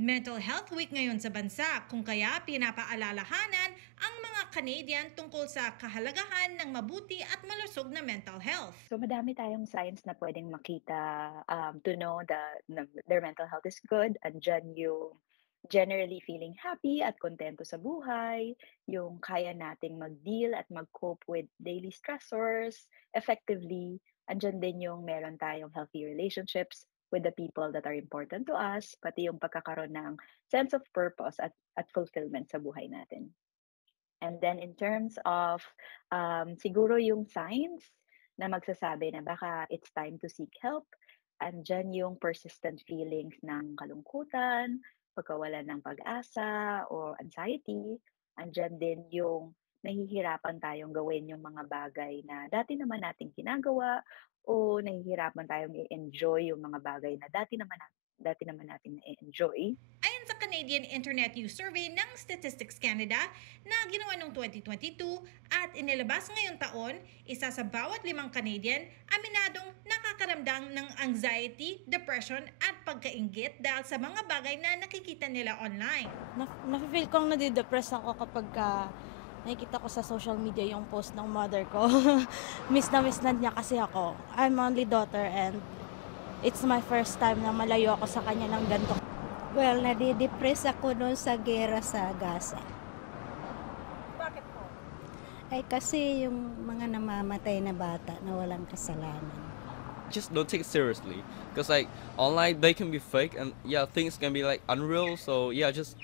Mental Health Week ngayon sa bansa kung kaya pinapaalalahanan ang mga Canadian tungkol sa kahalagahan ng mabuti at malusog na mental health. So madami tayong signs na puwedeng makita, to know that na their mental health is good. Andiyan yung generally feeling happy at kontento sa buhay, yung kaya nating mag-deal at mag-cope with daily stressors effectively. Andiyan din yung meron tayong healthy relationships with the people that are important to us, pati yung pagkakaroon ng sense of purpose at fulfillment sa buhay natin. And then in terms of, siguro yung signs na magsasabi na baka it's time to seek help, andiyan yung persistent feelings ng kalungkutan, pagkawalan ng pag-asa o anxiety. Andiyan din yung nahihirapan tayong gawin yung mga bagay na dati naman nating ginagawa o nahihirapan tayong i-enjoy yung mga bagay na dati naman nating na-e-enjoy. Ayon sa Canadian Internet Use Survey ng Statistics Canada na ginawa noong 2022 at inilabas ngayong taon, isa sa bawat 5 Canadian aminadong nakakaramdam ng anxiety, depression at pagkaingit dahil sa mga bagay na nakikita nila online. Nafe-feel kong nade-depress ako kapagka nakikita ko sa social media yung post ng mother ko. Miss na niya kasi ako. I'm only daughter and it's my first time na malayo ako sa kanya ng ganito. Well, nade-depress ako no'n sa giyera sa Gaza. Bakit po? Ay kasi yung mga namamatay na bata na walang kasalanan. Just don't take it seriously because like online they can be fake and yeah things can be like unreal, so yeah, just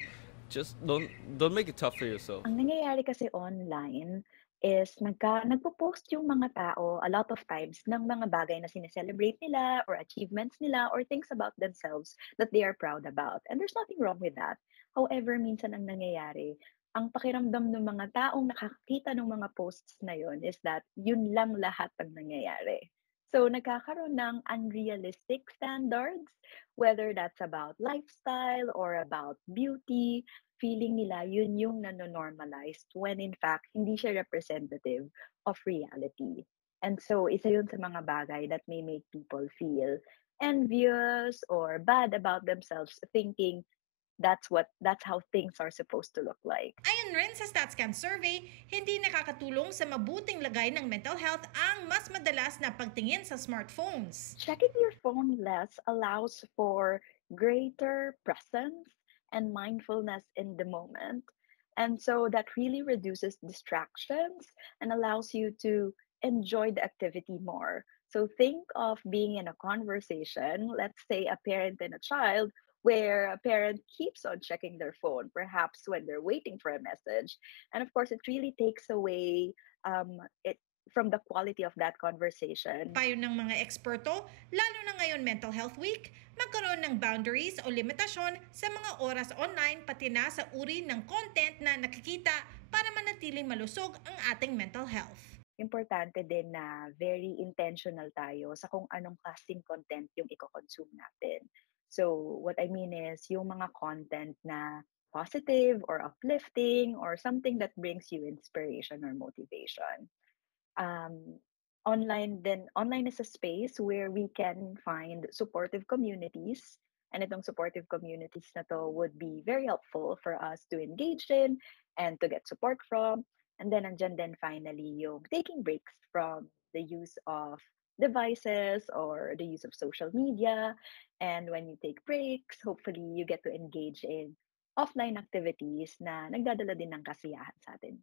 don't make it tough for yourself. Ang nangyayari kasi online is nagpo-post yung mga tao a lot of times ng mga bagay na sine-celebrate nila or achievements nila or things about themselves that they are proud about, and there's nothing wrong with that. However, minsan ang nangyayari, ang pakiramdam ng mga taong nakakakita ng mga posts na yun is that yun lang lahat ang nangyayari. So, nagkakaroon ng unrealistic standards, whether that's about lifestyle or about beauty. Feeling nila yun yung nano-normalized when in fact hindi siya representative of reality. And so isa yun sa mga bagay that may make people feel envious or bad about themselves, thinking that's how things are supposed to look like. Ayon rin sa StatsCan survey, hindi nakakatulong sa mabuting lagay ng mental health ang mas madalas na pagtingin sa smartphones. Checking your phone less allows for greater presence and mindfulness in the moment. And so that really reduces distractions and allows you to enjoy the activity more. So think of being in a conversation, let's say a parent and a child, where a parent keeps on checking their phone, perhaps when they're waiting for a message. And of course, it really takes away it from the quality of that conversation. Payo ng mga eksperto, lalo na ngayon Mental Health Week, magkaroon ng boundaries o limitasyon sa mga oras online pati na sa uri ng content na nakikita para manatiling malusog ang ating mental health. Importante din na very intentional tayo sa kung anong klaseng content yung iko-consume natin. So, what I mean is yung mga content na positive or uplifting or something that brings you inspiration or motivation. um, online is a space where we can find supportive communities, and itong supportive communities na to would be very helpful for us to engage in and to get support from. And then andyan din finally yung taking breaks from the use of devices or the use of social media. And when you take breaks, hopefully you get to engage in offline activities na nagdadala din ng kasiyahan sa atin.